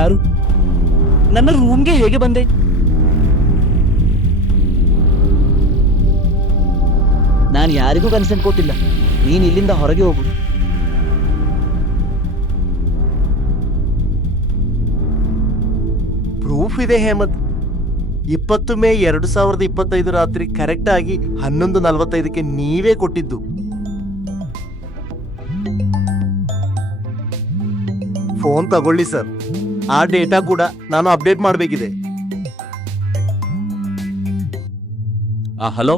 ಯಾರು? ನನ್ನ ರೂಮ್ಗೆ ಹೇಗೆ ಬಂದೆ? ನಾನು ಯಾರಿಗೂ ಕನ್ಸೆಂಟ್ ಕೊಟ್ಟಿಲ್ಲ. ನೀನು ಇಲ್ಲಿಂದ ಹೊರಗೆ ಹೋಗು. ಪ್ರೂಫ್ ಇದೆ ಹೇಮಂತ್. 20 ಮೇ 2025 ರಾತ್ರಿ ಕರೆಕ್ಟ್ ಆಗಿ 11:45ಕ್ಕೆ ನೀವೇ ಕೊಟ್ಟಿದ್ದು. ಫೋನ್ ತಗೊಳ್ಳಿ ಸರ್. ಆ ಡೇಟಾ ಕೂಡ ನಾನು ಅಪ್ಡೇಟ್ ಮಾಡಬೇಕಿದೆ. ಹಲೋ.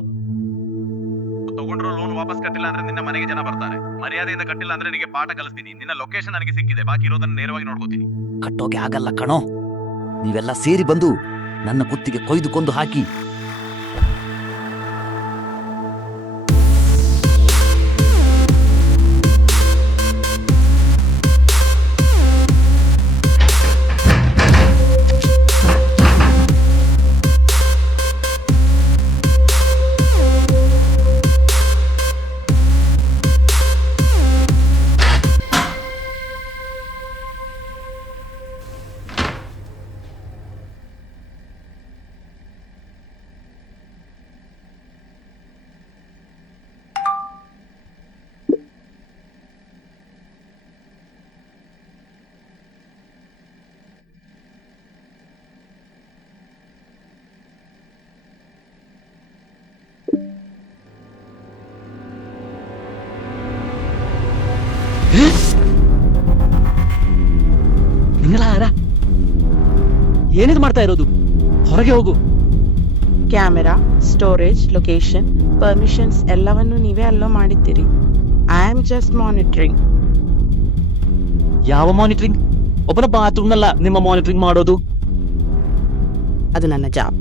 ತಗೊಂಡ್ರು ಲೋನ್ ವಾಪಸ್ ಕಟ್ಟಿಲ್ಲ ಅಂದ್ರೆ ನಿನ್ನ ಮನೆಗೆ ಜನ ಬರ್ತಾರೆ. ಮರ್ಯಾದೆಯಿಂದ ಕಟ್ಟಿಲ್ಲ ಅಂದ್ರೆ ನಿನಗೆ ಪಾಠ ಕಲಿಸ್ತೀನಿ. ನಿನ್ನ ಲೊಕೇಶನ್ ನನಗೆ ಸಿಕ್ಕಿದೆ, ಬಾಕಿ ಇರೋದನ್ನ ನೇರವಾಗಿ ನೋಡ್ಕೋತೀನಿ. ಕಟ್ಟೋಕೆ ಆಗಲ್ಲ ಕಣೋ. ನೀವೆಲ್ಲ ಸೇರಿ ಬಂದು ನನ್ನ ಕುತ್ತಿಗೆ ಕೊಯ್ದು ಕೊಂದು ಹಾಕಿ ನಿಂಗಳಾರ ಏನಿದು ಮಾಡ್ತಾ ಇರೋದು? ಹೊರಗೆ ಹೋಗು. ಕ್ಯಾಮೆರಾ, ಸ್ಟೋರೇಜ್, ಲೊಕೇಶನ್, ಪರ್ಮಿಷನ್ಸ್ ಎಲ್ಲವನ್ನು ನೀವೇ ಅಲ್ಲೋ ಮಾಡಿದ್ದೀರಿ. I am just monitoring. ಯಾವ ಮಾನಿಟರಿಂಗ್? ಒಬ್ಬನ ಬಾತ್ರೂಮ್ನಲ್ಲ ನಿಮ್ಮ ಮಾನಿಟರಿಂಗ್ ಮಾಡೋದು. ಅದು ನನ್ನ ಜಾಬ್.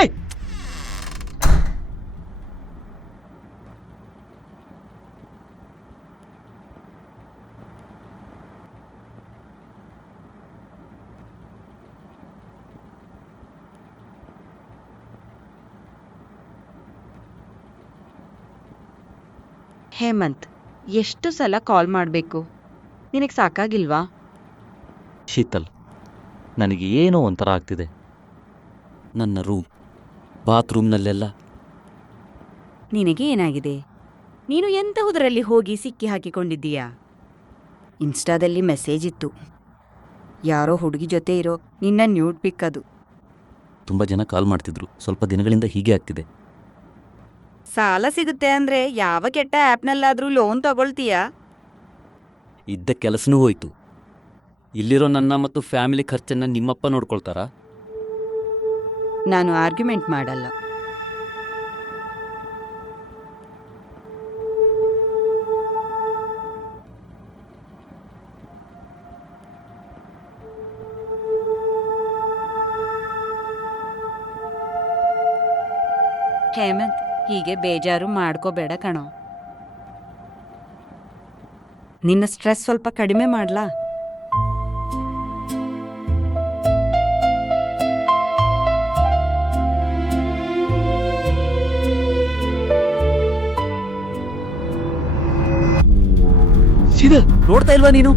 ಏಯ್, ಹೇಮಂತ್, ಎಷ್ಟು ಸಲ ಕಾಲ್ ಮಾಡಬೇಕು? ನಿನಗೆ ಸಾಕಾಗಿಲ್ವಾ? ಶೀತಲ್, ನನಗೆ ಏನೋ ಒಂಥರ ಆಗ್ತಿದೆ. ನನ್ನ ರೂಮ್, ಬಾತ್ರೂಮ್ನಲ್ಲೆಲ್ಲ ನಿನಗೆ ಏನಾಗಿದೆ? ನೀನು ಎಂತಹುದರಲ್ಲಿ ಹೋಗಿ ಸಿಕ್ಕಿ ಹಾಕಿಕೊಂಡಿದ್ದೀಯಾ? ಇನ್ಸ್ಟಾದಲ್ಲಿ ಮೆಸೇಜ್ ಇತ್ತು, ಯಾರೋ ಹುಡುಗಿ ಜೊತೆ ಇರೋ ನಿನ್ನ ನ್ಯೂಡ್ ಪಿಕ್ ಅದು. ತುಂಬ ಜನ ಕಾಲ್ ಮಾಡ್ತಿದ್ರು. ಸ್ವಲ್ಪ ದಿನಗಳಿಂದ ಹೀಗೆ ಆಗ್ತಿದೆ. ಸಾಲ ಸಿಗುತ್ತೆ ಅಂದ್ರೆ ಯಾವ ಕೆಟ್ಟ ಆ್ಯಪ್ನಲ್ಲಾದರೂ ಲೋನ್ ತಗೊಳ್ತೀಯಾ? ಇದ್ದ ಕೆಲಸನೂ ಹೋಯ್ತು. ಇಲ್ಲಿರೋ ನನ್ನ ಮತ್ತು ಫ್ಯಾಮಿಲಿ ಖರ್ಚನ್ನು ನಿಮ್ಮಪ್ಪ ನೋಡ್ಕೊಳ್ತಾರಾ? ನಾನು ಆರ್ಗ್ಯುಮೆಂಟ್ ಮಾಡಲ್ಲ. ಹೇಮಂತ್, ಹೀಗೆ ಬೇಜಾರು ಮಾಡ್ಕೋಬೇಡ ಕಣೋ. ನಿನ್ನ ಸ್ಟ್ರೆಸ್ ಸ್ವಲ್ಪ ಕಡಿಮೆ ಮಾಡ್ಲಾ? ನೋಡ್ತಾ ಇಲ್ವಾ ನೀನು?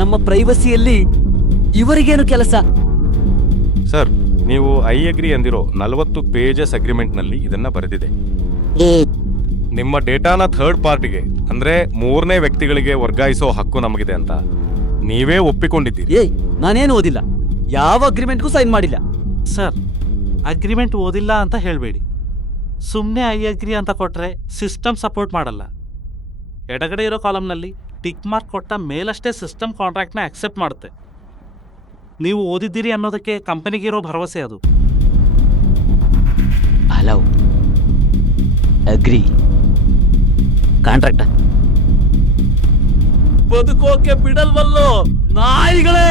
ನಮ್ಮ ಪ್ರೈವಸಿಯಲ್ಲಿ ಇವರಿಗೇನು ಕೆಲಸ? ಸರ್, ನೀವು ಐ ಅಗ್ರಿ ಅಂದಿರೋ 40 ಪೇಜಸ್ ಅಗ್ರಿಮೆಂಟ್ನಲ್ಲಿ ಇದನ್ನ ಬರೆದಿದೆ. ನಿಮ್ಮ ಡೇಟಾನ ಥರ್ಡ್ ಪಾರ್ಟಿಗೆ ಅಂದ್ರೆ 3ನೇ ವ್ಯಕ್ತಿಗಳಿಗೆ ವರ್ಗಾಯಿಸೋ ಹಕ್ಕು ನಮಗಿದೆ ಅಂತ ನೀವೇ ಒಪ್ಪಿಕೊಂಡಿದ್ದೀರಿ. ಏಯ್, ನಾನೇನು ಓದಿಲ್ಲ, ಯಾವ ಅಗ್ರಿಮೆಂಟ್ಗೂ ಸೈನ್ ಮಾಡಿಲ್ಲ. ಸರ್, ಅಗ್ರಿಮೆಂಟ್ ಓದಿಲ್ಲ ಅಂತ ಹೇಳಬೇಡಿ. ಸುಮ್ಮನೆ ಐ ಅಗ್ರಿ ಅಂತ ಕೊಟ್ಟರೆ ಸಿಸ್ಟಮ್ ಸಪೋರ್ಟ್ ಮಾಡಲ್ಲ. ಎಡಗಡೆ ಇರೋ ಕಾಲಮ್ನಲ್ಲಿ ಟಿಕ್ ಮಾರ್ಕ್ ಕೊಟ್ಟ ಮೇಲಷ್ಟೇ ಸಿಸ್ಟಮ್ ಕಾಂಟ್ರಾಕ್ಟ್ನ ಆಕ್ಸೆಪ್ಟ್ ಮಾಡುತ್ತೆ. ನೀವು ಓದಿದ್ದೀರಿ ಅನ್ನೋದಕ್ಕೆ ಕಂಪನಿಗಿರೋ ಭರವಸೆ ಅದು. ಅಲೌ, ಅಗ್ರಿ, ಕಾಂಟ್ರಾಕ್ಟ ಬದುಕೋಕೆ ಬಿಡಲ್ವಲ್ಲೋ ನಾಯಿಗಳೇ.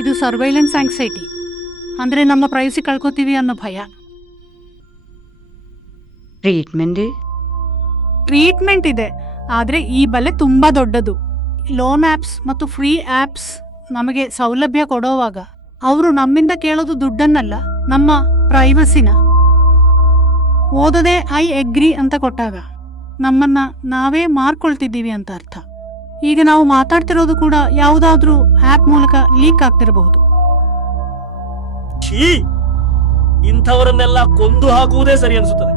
ಇದು ಸರ್ವೈಲೆನ್ಸ್ ಆಂಗ್ಸೈಟಿ, ಅಂದರೆ ನಮ್ಮ ಪ್ರೈವಸಿ ಕಳ್ಕೊತೀವಿ ಅನ್ನೋ ಭಯ. ಟ್ರೀಟ್ಮೆಂಟ್ ಇದೆ, ಆದರೆ ಈ ಬಲೆ ತುಂಬ ದೊಡ್ಡದು. ಲೋನ್ ಆ್ಯಪ್ಸ್ ಮತ್ತು ಫ್ರೀ ಆ್ಯಪ್ಸ್ ನಮಗೆ ಸೌಲಭ್ಯ ಕೊಡೋವಾಗ ಅವರು ನಮ್ಮಿಂದ ಕೇಳೋದು ದುಡ್ಡನ್ನಲ್ಲ, ನಮ್ಮ ಪ್ರೈವಸಿನ. ಓದದೆ ಐ ಅಗ್ರಿ ಅಂತ ಕೊಟ್ಟಾಗ ನಮ್ಮನ್ನ ನಾವೇ ಮಾರ್ಕೊಳ್ತಿದ್ದೀವಿ ಅಂತ ಅರ್ಥ. ಈಗ ನಾವು ಮಾತಾಡ್ತಿರೋದು ಕೂಡ ಯಾವುದಾದ್ರೂ ಆ್ಯಪ್ ಮೂಲಕ ಲೀಕ್ ಆಗ್ತಿರಬಹುದು. ಇಂಥವರನ್ನೆಲ್ಲ ಕೊಂದು ಹಾಕುವುದೇ ಸರಿ ಅನಿಸುತ್ತದೆ.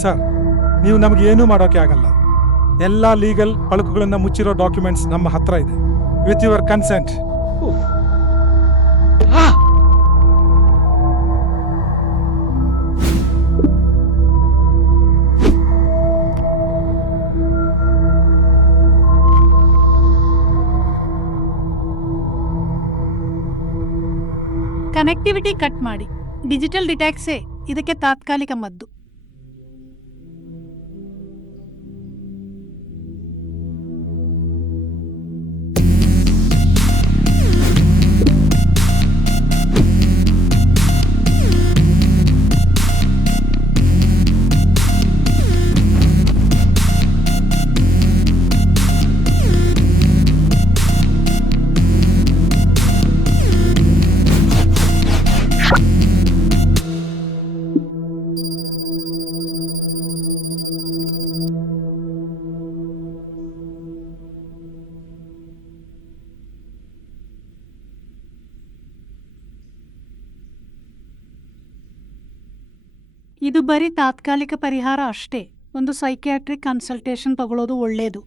ಸರ್, ನೀವು ನಮಗೆ ಏನೂ ಮಾಡೋಕೆ ಆಗಲ್ಲ. ಎಲ್ಲ ಲೀಗಲ್ ಪಳುಕುಗಳನ್ನ ಮುಚ್ಚಿರೋ ಡಾಕ್ಯುಮೆಂಟ್ಸ್ ನಮ್ಮ ಹತ್ರ ಇದೆ. With your consent. Connectivity cut ಮಾಡಿ. ಡಿಜಿಟಲ್ ಡಿಟ್ಯಾಕ್ಸೇ ಇದಕ್ಕೆ ತಾತ್ಕಾಲಿಕ ಮದ್ದು. ಇದು ಬರೀ ತಾತ್ಕಾಲಿಕ ಪರಿಹಾರ ಅಷ್ಟೇ. ಒಂದು ಸೈಕಿಯಾಟ್ರಿಕ್ ಕನ್ಸಲ್ಟೇಷನ್ ತಗೊಳ್ಳೋದು ಒಳ್ಳೆಯದು.